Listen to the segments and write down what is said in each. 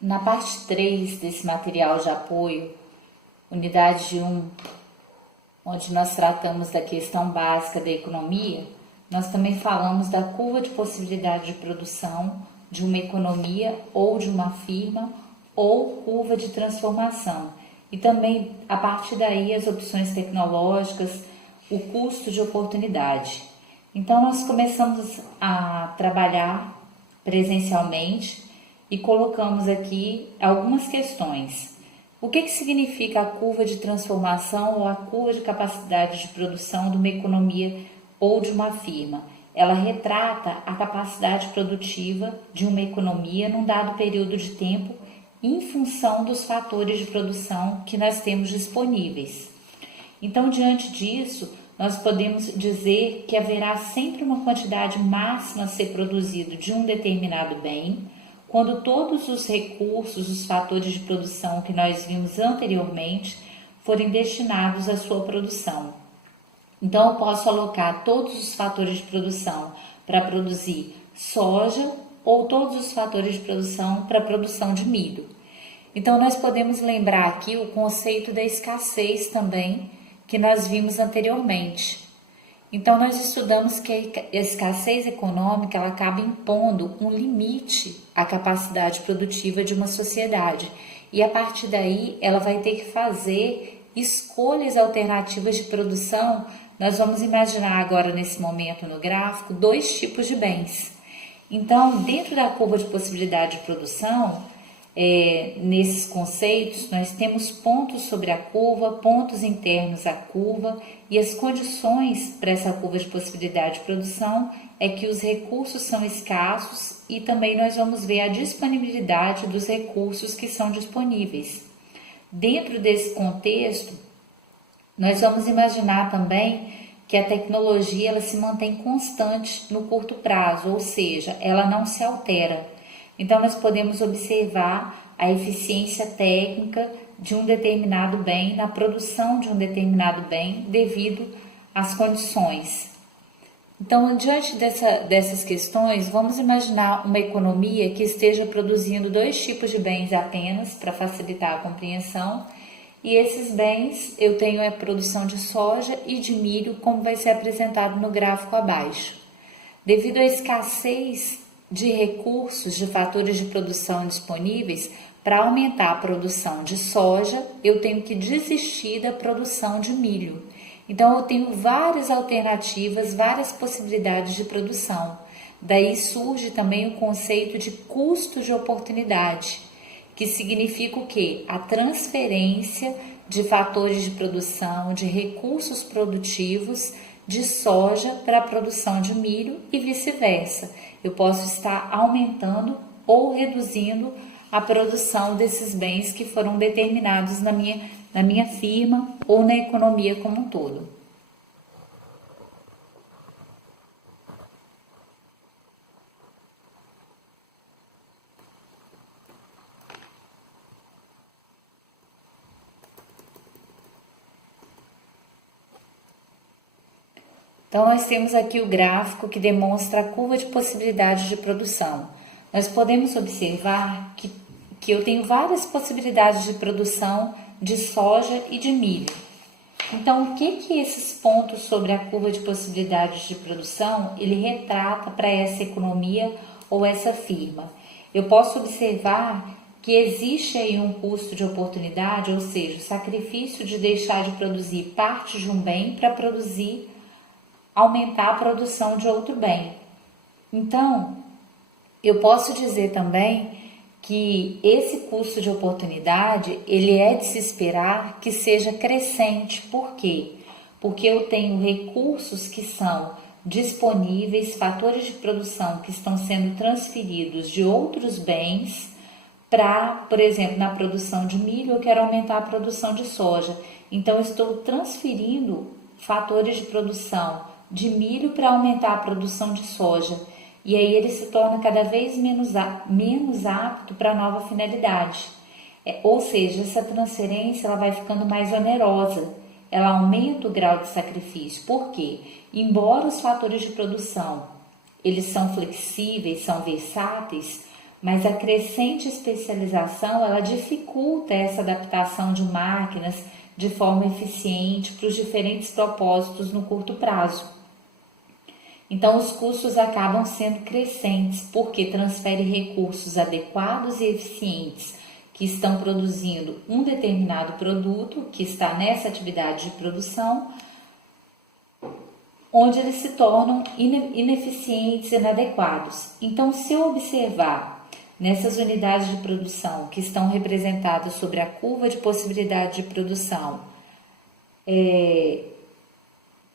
Na parte 3 desse material de apoio, unidade 1, onde nós tratamos da questão básica da economia, nós também falamos da curva de possibilidade de produção de uma economia ou de uma firma ou curva de transformação. E também, a partir daí, as opções tecnológicas, o custo de oportunidade. Então, nós começamos a trabalhar presencialmente e colocamos aqui algumas questões. O que significa a curva de transformação ou a curva de capacidade de produção de uma economia ou de uma firma? Ela retrata a capacidade produtiva de uma economia num dado período de tempo em função dos fatores de produção que nós temos disponíveis. Então, diante disso, nós podemos dizer que haverá sempre uma quantidade máxima a ser produzido de um determinado bem, quando todos os recursos, os fatores de produção que nós vimos anteriormente, forem destinados à sua produção. Então, eu posso alocar todos os fatores de produção para produzir soja ou todos os fatores de produção para a produção de milho. Então, nós podemos lembrar aqui o conceito da escassez também, que nós vimos anteriormente. Então, nós estudamos que a escassez econômica ela acaba impondo um limite à capacidade produtiva de uma sociedade. E a partir daí, ela vai ter que fazer escolhas alternativas de produção. Nós vamos imaginar agora, nesse momento no gráfico, dois tipos de bens. Então, dentro da curva de possibilidade de produção, nesses conceitos, nós temos pontos sobre a curva, pontos internos à curva, e as condições para essa curva de possibilidade de produção é que os recursos são escassos e também nós vamos ver a disponibilidade dos recursos que são disponíveis. Dentro desse contexto, nós vamos imaginar também que a tecnologia ela se mantém constante no curto prazo, ou seja, ela não se altera. Então, nós podemos observar a eficiência técnica de um determinado bem, na produção de um determinado bem, devido às condições. Então, diante dessas questões, vamos imaginar uma economia que esteja produzindo dois tipos de bens apenas, para facilitar a compreensão, e esses bens, eu tenho a produção de soja e de milho, como vai ser apresentado no gráfico abaixo. Devido à escassez de recursos, de fatores de produção disponíveis, para aumentar a produção de soja, eu tenho que desistir da produção de milho. Então, eu tenho várias alternativas, várias possibilidades de produção. Daí surge também o conceito de custo de oportunidade, que significa o quê? A transferência de fatores de produção, de recursos produtivos, de soja para a produção de milho e vice-versa. Eu posso estar aumentando ou reduzindo a produção desses bens que foram determinados na minha firma ou na economia como um todo. Então, nós temos aqui o gráfico que demonstra a curva de possibilidade de produção. Nós podemos observar que eu tenho várias possibilidades de produção de soja e de milho. Então, o que esses pontos sobre a curva de possibilidades de produção, ele retrata para essa economia ou essa firma? Eu posso observar que existe aí um custo de oportunidade, ou seja, o sacrifício de deixar de produzir parte de um bem para aumentar a produção de outro bem. Então, eu posso dizer também que esse custo de oportunidade, ele é de se esperar que seja crescente. Por quê? Porque eu tenho recursos que são disponíveis, fatores de produção que estão sendo transferidos de outros bens para, por exemplo, na produção de milho, eu quero aumentar a produção de soja. Então, eu estou transferindo fatores de produção de milho para aumentar a produção de soja. E aí ele se torna cada vez menos apto para a nova finalidade. Ou seja, essa transferência ela vai ficando mais onerosa, ela aumenta o grau de sacrifício. Por quê? Embora os fatores de produção eles são flexíveis, são versáteis, mas a crescente especialização ela dificulta essa adaptação de máquinas de forma eficiente para os diferentes propósitos no curto prazo. Então, os custos acabam sendo crescentes porque transfere recursos adequados e eficientes que estão produzindo um determinado produto que está nessa atividade de produção, onde eles se tornam ineficientes e inadequados. Então, se eu observar nessas unidades de produção que estão representadas sobre a curva de possibilidade de produção,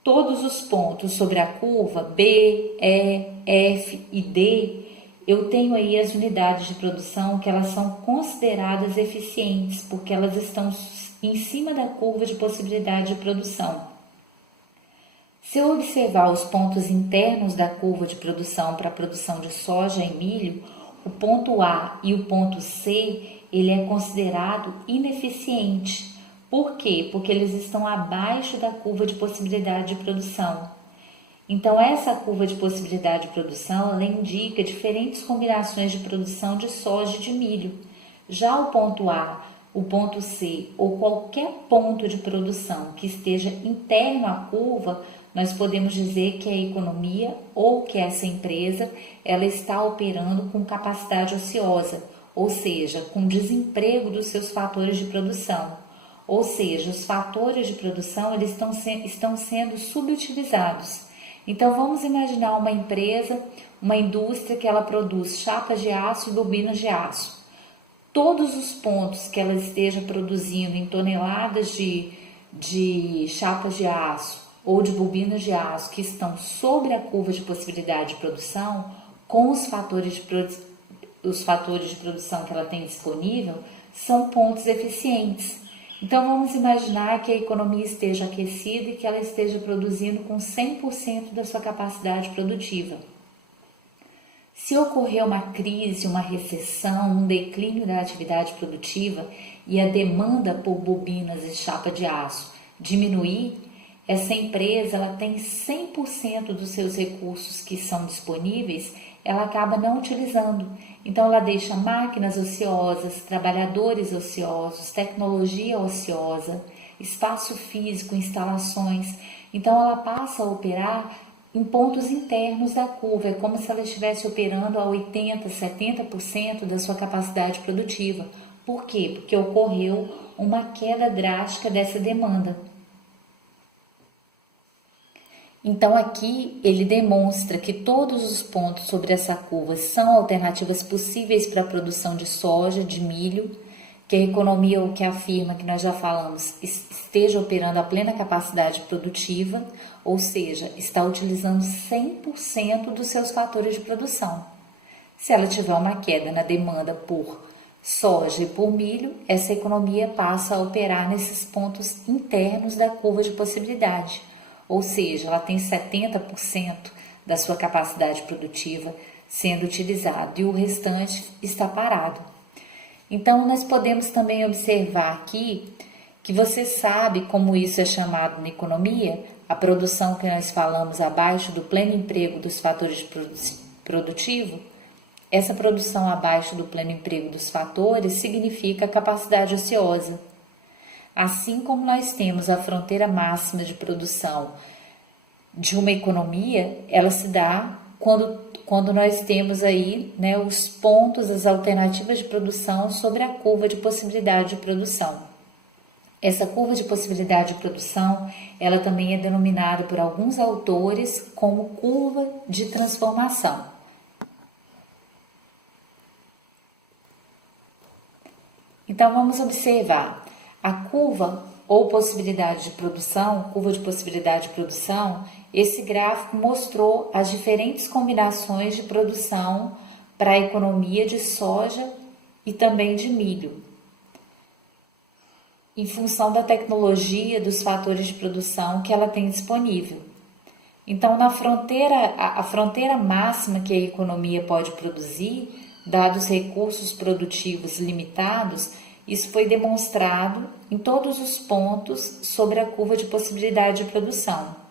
todos os pontos sobre a curva B, E, F e D, eu tenho aí as unidades de produção que elas são consideradas eficientes, porque elas estão em cima da curva de possibilidade de produção. Se eu observar os pontos internos da curva de produção para a produção de soja e milho, o ponto A e o ponto C, ele é considerado ineficiente. Por quê? Porque eles estão abaixo da curva de possibilidade de produção. Então, essa curva de possibilidade de produção, ela indica diferentes combinações de produção de soja e de milho. Já o ponto A, o ponto C ou qualquer ponto de produção que esteja interno à curva, nós podemos dizer que a economia ou que essa empresa ela está operando com capacidade ociosa, ou seja, com desemprego dos seus fatores de produção. Ou seja, os fatores de produção eles estão sendo subutilizados. Então, vamos imaginar uma empresa, uma indústria que ela produz chapas de aço e bobinas de aço. Todos os pontos que ela esteja produzindo em toneladas de chapas de aço ou de bobinas de aço que estão sobre a curva de possibilidade de produção, com os fatores de produção que ela tem disponível, são pontos eficientes. Então, vamos imaginar que a economia esteja aquecida e que ela esteja produzindo com 100% da sua capacidade produtiva. Se ocorrer uma crise, uma recessão, um declínio da atividade produtiva e a demanda por bobinas e chapa de aço diminuir, essa empresa ela tem 100% dos seus recursos que são disponíveis, ela acaba não utilizando. Então, ela deixa máquinas ociosas, trabalhadores ociosos, tecnologia ociosa, espaço físico, instalações. Então, ela passa a operar em pontos internos da curva. É como se ela estivesse operando a 80%, 70% da sua capacidade produtiva. Por quê? Porque ocorreu uma queda drástica dessa demanda. Então, aqui ele demonstra que todos os pontos sobre essa curva são alternativas possíveis para a produção de soja, de milho, que a economia, o que afirma que nós já falamos, esteja operando a plena capacidade produtiva, ou seja, está utilizando 100% dos seus fatores de produção. Se ela tiver uma queda na demanda por soja e por milho, essa economia passa a operar nesses pontos internos da curva de possibilidade. Ou seja, ela tem 70% da sua capacidade produtiva sendo utilizado e o restante está parado. Então, nós podemos também observar aqui que você sabe como isso é chamado na economia, a produção que nós falamos abaixo do pleno emprego dos fatores produtivos. Essa produção abaixo do pleno emprego dos fatores significa capacidade ociosa. Assim como nós temos a fronteira máxima de produção de uma economia, ela se dá quando nós temos aí, né, os pontos, as alternativas de produção sobre a curva de possibilidade de produção. Essa curva de possibilidade de produção, ela também é denominada por alguns autores como curva de transformação. Então, vamos observar. A curva ou possibilidade de produção, curva de possibilidade de produção, esse gráfico mostrou as diferentes combinações de produção para a economia de soja e também de milho, em função da tecnologia, dos fatores de produção que ela tem disponível. Então, a fronteira máxima que a economia pode produzir, dados recursos produtivos limitados, isso foi demonstrado em todos os pontos sobre a curva de possibilidade de produção.